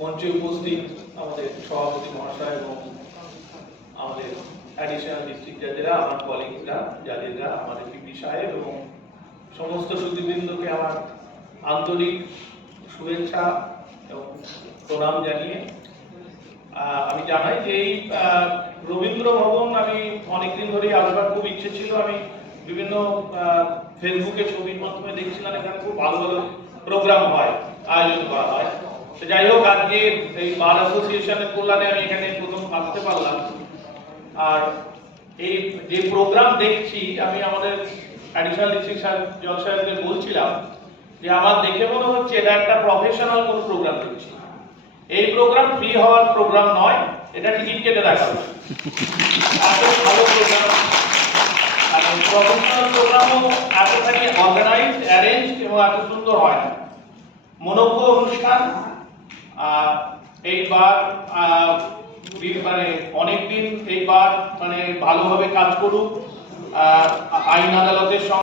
মঞ্চে উপস্থিত আমাদের সভাপতি মহাশয় এবং আমাদের অ্যাডিশনাল ডিস্ট্রিক্ট জাজেরা, আমার কলিগরা, জাজেরা, আমাদের পিপি সাহেব এবং সমস্ত সুধীবৃন্দকে আমার আন্তরিক শুভেচ্ছা এবং প্রণাম জানিয়ে আমি জানাই যে এই রবীন্দ্র ভবন আমি অনেকদিন ধরেই আসবার খুব ইচ্ছে ছিল। আমি বিভিন্ন ফেসবুকে ছবির মাধ্যমে দেখছিলাম এখানে খুব ভালো ভালো প্রোগ্রাম হয়, আয়োজন করা হয়। যাই হোক, আজকে এই বার অ্যাসোসিয়েশনের কল্যাণে আমি এখানে প্রথম আসতে পারলাম। আর এই যে প্রোগ্রাম দেখছি, আমি আমাদের অ্যাডিশনাল ডিস্ট্রিক্ট জজ সাহেবকে বলছিলাম যে আমার দেখে মনে হচ্ছে এটা একটা প্রফেশনাল কোনো প্রোগ্রাম দেখছি। এই প্রোগ্রাম ফ্রি হওয়ার প্রোগ্রাম নয়, এটা টিকিট কেটে দেখা উচিত। এত ভালো প্রোগ্রাম, আর প্রফেশনাল প্রোগ্রামও এতখানি অর্গানাইজ, অ্যারেঞ্জ এবং এত সুন্দর হয় না। মনোজ্ঞ অনুষ্ঠান। এইবার মানে অনেকদিন এইবার মানে ভালোভাবে কাজ করুক। আইন আদালতের